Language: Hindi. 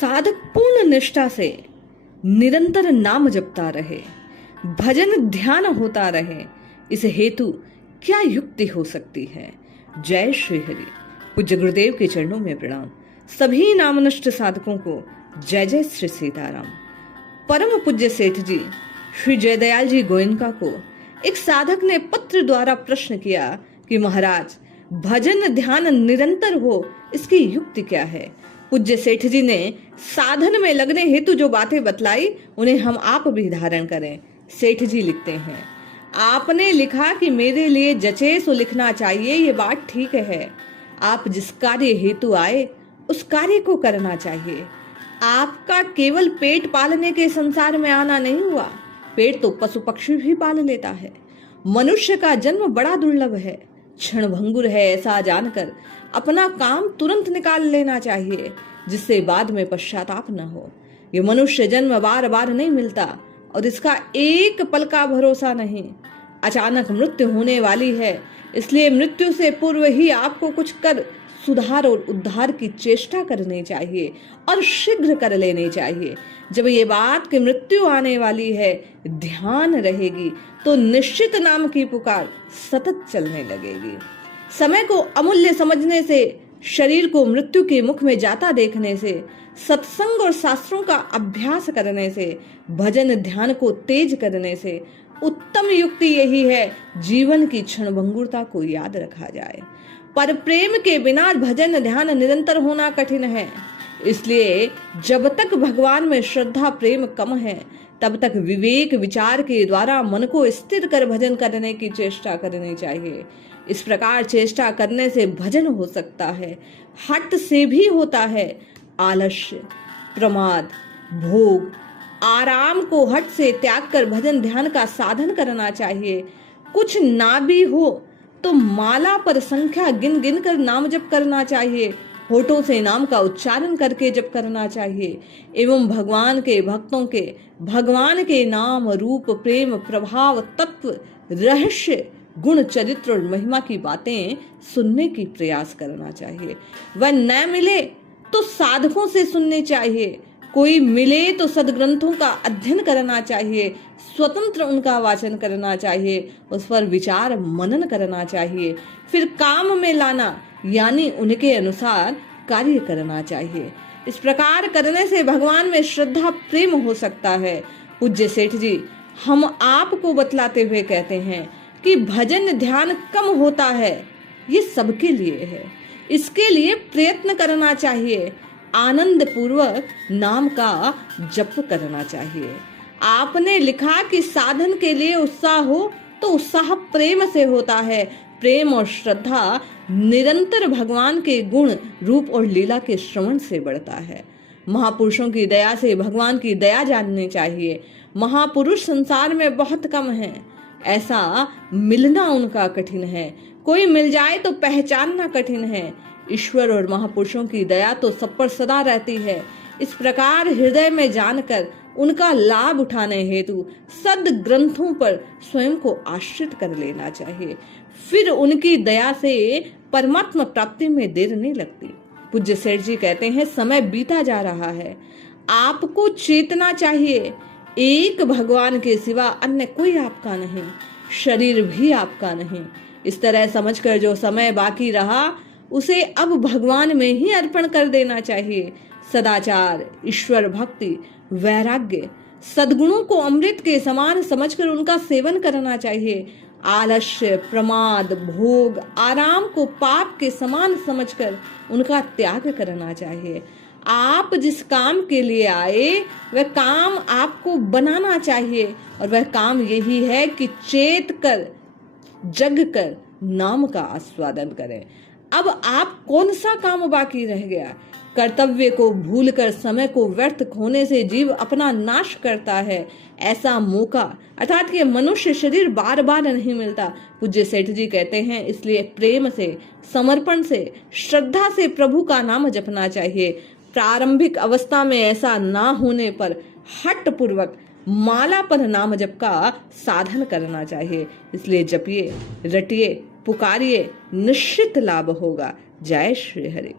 साधक पूर्ण निष्ठा से निरंतर नाम जपता रहे, भजन ध्यान होता रहे, इस हेतु क्या युक्ति हो सकती है। जय श्री हरि। पूज्य गुरुदेव के चरणों में प्रणाम। सभी नामनिष्ठ साधकों को जय जय श्री सीताराम। परम पूज्य सेठ जी श्री जयदयाल जी गोयनका को एक साधक ने पत्र द्वारा प्रश्न किया कि महाराज, भजन ध्यान निरंतर हो, इसकी युक्ति क्या है। पूज्य सेठ जी ने साधन में लगने हेतु जो बातें बतलाई उन्हें हम आप भी धारण करें। सेठ जी लिखते हैं, आपने लिखा कि मेरे लिए जचे सो लिखना चाहिए, ये बात ठीक है। आप जिस कार्य हेतु आए उस कार्य को करना चाहिए। आपका केवल पेट पालने के संसार में आना नहीं हुआ, पेट तो पशु पक्षी भी पाल लेता है। मनुष्य का जन्म बड़ा दुर्लभ है, क्षण भंगुर है, ऐसा जानकर अपना काम तुरंत निकाल लेना चाहिए, जिससे बाद में पश्चाताप न हो। ये मनुष्य जन्म बार बार नहीं मिलता और इसका एक पल का भरोसा नहीं। अचानक मृत्यु होने वाली है, इसलिए मृत्यु से पूर्व ही आपको कुछ कर सुधार और उद्धार की चेष्टा करनी चाहिए और शीघ्र कर लेनी चाहिए। जब ये बात कि मृत्यु आने वाली है ध्यान रहेगी तो निश्चित नाम की पुकार सतत चलने लगेगी। समय को अमूल्य समझने से, शरीर को मृत्यु के मुख में जाता देखने से, सत्संग और शास्त्रों का अभ्यास करने से, भजन ध्यान को तेज करने से उत्तम युक्ति यही है, जीवन की क्षणभंगुरता को याद रखा जाए। पर प्रेम के बिना भजन ध्यान निरंतर होना कठिन है। इसलिए जब तक भगवान में श्रद्धा प्रेम कम है तब तक विवेक विचार के द्वारा मन को स्थिर कर भजन करने की चेष्टा करनी चाहिए। इस प्रकार चेष्टा करने से भजन हो सकता है, हठ से भी होता है। आलस्य, प्रमाद, भोग, आराम को हठ से त्याग कर भजन ध्यान का साधन करना चाहिए। कुछ ना भी हो तो माला पर संख्या गिन गिन कर नाम जप करना चाहिए, होठों से नाम का उच्चारण करके जप करना चाहिए एवं भगवान के भक्तों के भगवान के नाम रूप प्रेम प्रभाव तत्व रहस्य गुण चरित्र और महिमा की बातें सुनने की प्रयास करना चाहिए। वह न मिले तो साधकों से सुनने चाहिए, कोई मिले तो सदग्रंथों का अध्ययन करना चाहिए, स्वतंत्र उनका वाचन करना चाहिए, उस पर विचार मनन करना चाहिए, फिर काम में लाना यानी उनके अनुसार कार्य करना चाहिए। इस प्रकार करने से भगवान में श्रद्धा प्रेम हो सकता है। पूज्य सेठ जी हम आपको बतलाते हुए कहते हैं कि भजन ध्यान कम होता है, ये सबके लिए है, इसके लिए प्रयत्न करना चाहिए, आनंद पूर्वक नाम का जप करना चाहिए। आपने लिखा कि साधन के लिए उत्साह हो तो उत्साह प्रेम से होता है। प्रेम और श्रद्धा निरंतर भगवान के गुण रूप और लीला के श्रवण से बढ़ता है। महापुरुषों की दया से भगवान की दया जाननी चाहिए। महापुरुष संसार में बहुत कम हैं, ऐसा मिलना उनका कठिन है, कोई मिल जाए तो पहचानना कठिन है। ईश्वर और महापुरुषों की दया तो सब पर सदा रहती है। इस प्रकार हृदय में जानकर उनका लाभ उठाने हेतु सद ग्रंथों पर स्वयं को आश्रित कर लेना चाहिए, फिर उनकी दया से परमात्मा प्राप्ति में देर नहीं लगती। पूज्य सेठ जी कहते हैं, समय बीता जा रहा है, आपको चेतना चाहिए। एक भगवान के सिवा अन्य कोई आपका नहीं, शरीर भी आपका नहीं। इस तरह समझकर जो समय बाकी रहा उसे अब भगवान में ही अर्पण कर देना चाहिए। सदाचार, ईश्वर भक्ति, वैराग्य, सद्गुणों को अमृत के समान समझकर उनका सेवन करना चाहिए। आलस्य, प्रमाद, भोग, आराम को पाप के समान समझकर उनका त्याग करना चाहिए। आप जिस काम के लिए आए वह काम आपको बनाना चाहिए और वह काम यही है कि चेत कर जग कर नाम का आस्वादन करें। अब आप कौन सा काम बाकी रह गया। कर्तव्य को भूलकर समय को व्यर्थ खोने से जीव अपना नाश करता है। ऐसा मौका अर्थात कि मनुष्य शरीर बार बार नहीं मिलता। पूज्य सेठ जी कहते हैं, इसलिए प्रेम से, समर्पण से, श्रद्धा से प्रभु का नाम जपना चाहिए। प्रारंभिक अवस्था में ऐसा ना होने पर हठ पूर्वक माला पर नाम जप का साधन करना चाहिए। इसलिए जपिए, रटिए, पुकारिए, निश्चित लाभ होगा। जय श्री हरि।